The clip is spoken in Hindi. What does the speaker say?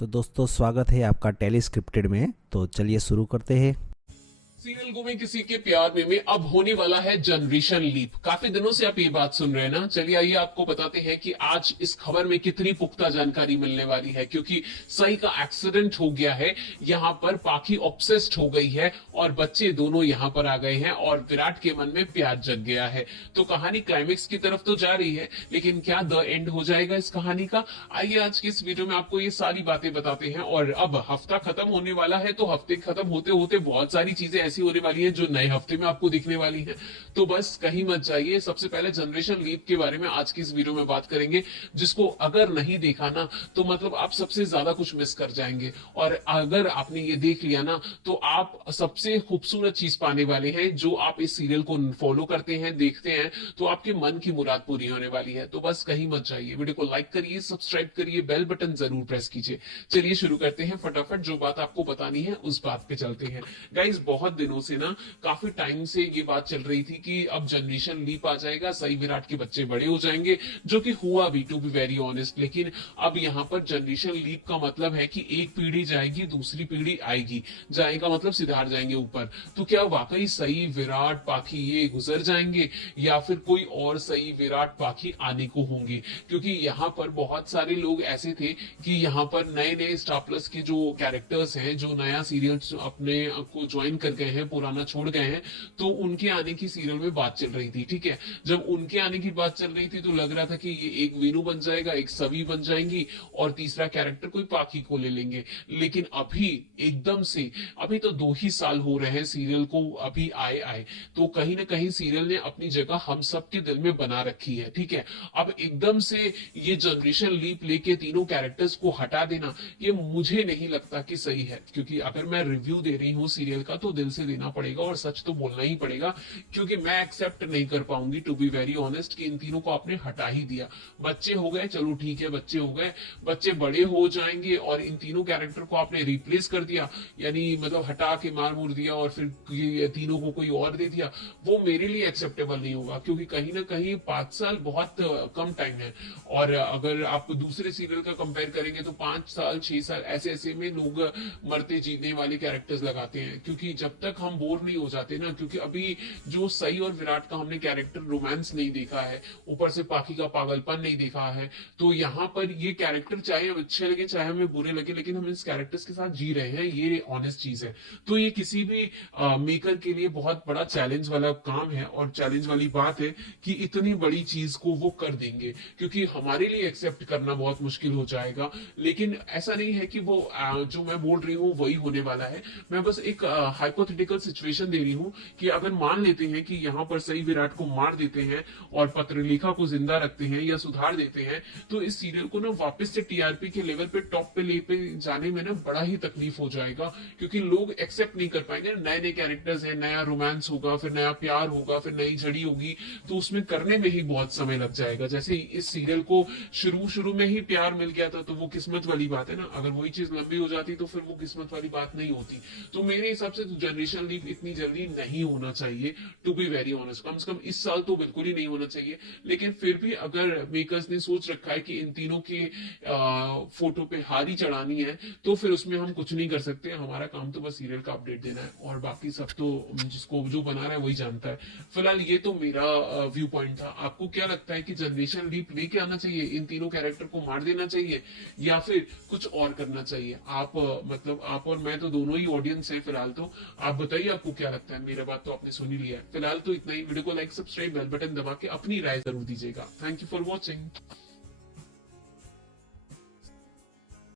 तो दोस्तों स्वागत है आपका टेली स्क्रिप्टेड में। तो चलिए शुरू करते हैं। सीरियल गो में किसी के प्यार में अब होने वाला है जनरेशन लीप। काफी दिनों से आप ये बात सुन रहे हैं ना। चलिए आइए आपको बताते हैं कि आज इस खबर में कितनी पुख्ता जानकारी मिलने वाली है, क्योंकि सही का एक्सीडेंट हो गया है। यहाँ पर पाखी ऑब्सेस्ड हो गई है और बच्चे दोनों यहाँ पर आ गए हैं और विराट के मन में प्यार जग गया है। तो कहानी क्लाइमेक्स की तरफ तो जा रही है, लेकिन क्या द एंड हो जाएगा इस कहानी का? आइए आज की इस वीडियो में आपको ये सारी बातें बताते हैं। और अब हफ्ता खत्म होने वाला है, तो हफ्ते खत्म होते होते बहुत सारी चीजें ऐसी होने वाली है जो नए हफ्ते में आपको दिखने वाली है। तो बस कहीं मत जाइए। सबसे पहले जनरेशन लीप के बारे में आज की इस वीडियो में बात करेंगे, जिसको अगर नहीं देखा ना तो मतलब आप सबसे ज्यादा कुछ मिस कर जाएंगे। और अगर आपने ये देख लिया ना तो आप सबसे खूबसूरत चीज पाने वाले हैं। जो आप इस सीरियल को फॉलो करते हैं, देखते हैं, तो आपके मन की मुराद पूरी होने वाली है। तो बस कहीं मत जाइए, वीडियो को लाइक करिए, सब्सक्राइब करिए, बेल बटन जरूर प्रेस कीजिए। चलिए शुरू करते हैं फटाफट। जो बात आपको बतानी है उस बात पे चलते हैं। गाइस बहुत दिनों से ना, काफी टाइम से ये बात चल रही थी कि अब जनरेशन लीप आ जाएगा, सही विराट के बच्चे बड़े हो जाएंगे, जो कि हुआ भी, टू बी वेरी ऑनेस्ट। लेकिन अब यहाँ पर जनरेशन लीप का मतलब है कि एक पीढ़ी जाएगी, दूसरी पीढ़ी आएगी। जाएगा मतलब सिधार जाएंगे ऊपर। तो क्या वाकई सही विराट पाखी ये गुजर जाएंगे, या फिर कोई और सही विराट पाखी आने को होंगे? क्योंकि यहाँ पर बहुत सारे लोग ऐसे थे कि यहाँ पर नए नए स्टार प्लस के जो कैरेक्टर्स हैं, जो नया सीरियल अपने को ज्वाइन कर गए हैं, पुराना छोड़ गए हैं, तो उनके आने की सीरियल में बात चल रही थी। ठीक है, जब उनके आने की बात चल रही थी तो लग रहा था कि ये एक वीनू बन जाएगा, एक सवी बन जाएंगी, और तीसरा कैरेक्टर कोई पाखी को ले लेंगे। लेकिन अभी एकदम से, अभी तो 2 ही साल हो रहे हैं सीरियल को अभी आए आए, तो कहीं ना कहीं सीरियल ने अपनी जगह हम सबके दिल में बना रखी है। ठीक है, अब एकदम से ये जनरेशन लीप लेके तीनों कैरेक्टर्स को हटा देना, ये मुझे नहीं लगता कि सही है। क्योंकि अगर मैं रिव्यू दे रही हूँ सीरियल का तो दिल से देना पड़ेगा और सच तो बोलना ही पड़ेगा। क्योंकि मैं एक्सेप्ट नहीं कर पाऊंगी, टू बी वेरी ऑनेस्ट, कि इन तीनों को आपने हटा ही दिया। बच्चे हो गए, चलो ठीक है, बच्चे हो गए, बच्चे बड़े हो जाएंगे, और इन तीनों कैरेक्टर को आपने रिप्लेस कर दिया, यानी मतलब हटा के मार मूर दिया और फिर ये तीनों को कोई और दे दिया। वो मेरे लिए एक्सेप्टेबल नहीं होगा, क्योंकि कहीं ना कहीं 5 साल बहुत कम टाइम है। और अगर आप दूसरे सीरियल का कंपेयर करेंगे तो 5 साल 6 साल ऐसे ऐसे में लोग मरते जीतने वाले कैरेक्टर्स लगाते हैं। क्योंकि जब तक हम बोर नहीं हो जाते ना, क्योंकि अभी जो सई और विराट का हमने कैरेक्टर रोमांस नहीं देखा है, ऊपर से पाखी का पागलपन नहीं देखा है, तो यहाँ पर ये कैरेक्टर चाहे हमें अच्छे लगे चाहे हमें बुरे लगे, लेकिन हम इस कैरेक्टर्स के साथ जी रहे हैं, ये ऑनेस्ट चीज है। तो ये किसी भी मेकर के लिए बहुत बड़ा चैलेंज वाला काम है और चैलेंज वाली बात है कि इतनी बड़ी चीज को वो कर देंगे, क्योंकि हमारे लिए एक्सेप्ट करना बहुत मुश्किल हो जाएगा। लेकिन ऐसा नहीं है कि वो जो मैं बोल रही हूँ वही होने वाला है। मैं बस एक हाइपोथेटिकल सिचुएशन दे रही हूँ कि अगर मान लेते हैं कि यहाँ पर सही विराट को मार देते हैं और पत्रलेखा को जिंदा रखते हैं या सुधार देते हैं, तो इस सीरियल को ना वापस से टीआरपी के लेवल पे टॉप पे ले पे जाने में ना बड़ा ही तकलीफ हो जाएगा। क्योंकि लोग एक्सेप्ट नहीं कर पाएंगे। नए नए कैरेक्टर्स हैं, नया रोमांस होगा, फिर नया प्यार होगा, फिर नई झड़ी होगी, तो उसमें करने में ही बहुत समय लग जाएगा। जैसे इस सीरियल को शुरू शुरू में ही प्यार मिल गया था, तो वो किस्मत वाली बात है ना। अगर वही चीज लंबी हो जाती तो फिर वो किस्मत वाली बात नहीं होती। तो मेरे हिसाब से जनरेशन लीप इतनी जल्दी नहीं होना चाहिए, टू बी वेरी ऑनेस्ट। कम से कम इस साल तो बिल्कुल ही नहीं होना चाहिए। लेकिन फिर भी अगर मेकर्स ने सोच रखा है कि इन तीनों के फोटो पे हारी चढ़ानी है, तो फिर उसमें हम कुछ नहीं कर सकते। हमारा काम तो बस सीरियल का अपडेट देना है, और बाकी सब तो जिसको जो बना रहा है वही जानता है। फिलहाल ये तो मेरा व्यू पॉइंट था। आपको क्या लगता है कि जनरेशन लीप लेके आना चाहिए, इन तीनों कैरेक्टर को मार देना चाहिए, या फिर कुछ और करना चाहिए? आप मतलब आप और मैं तो दोनों ही ऑडियंस है फिलहाल। तो आप बताइए आपको क्या लगता है। मेरा बात तो आपने सुन ही लिया है। फिलहाल तो इतना ही। वीडियो को लाइक, सब्सक्राइब, बेल बटन दबा के अपनी राय जरूर दीजिएगा। Thank you for watching.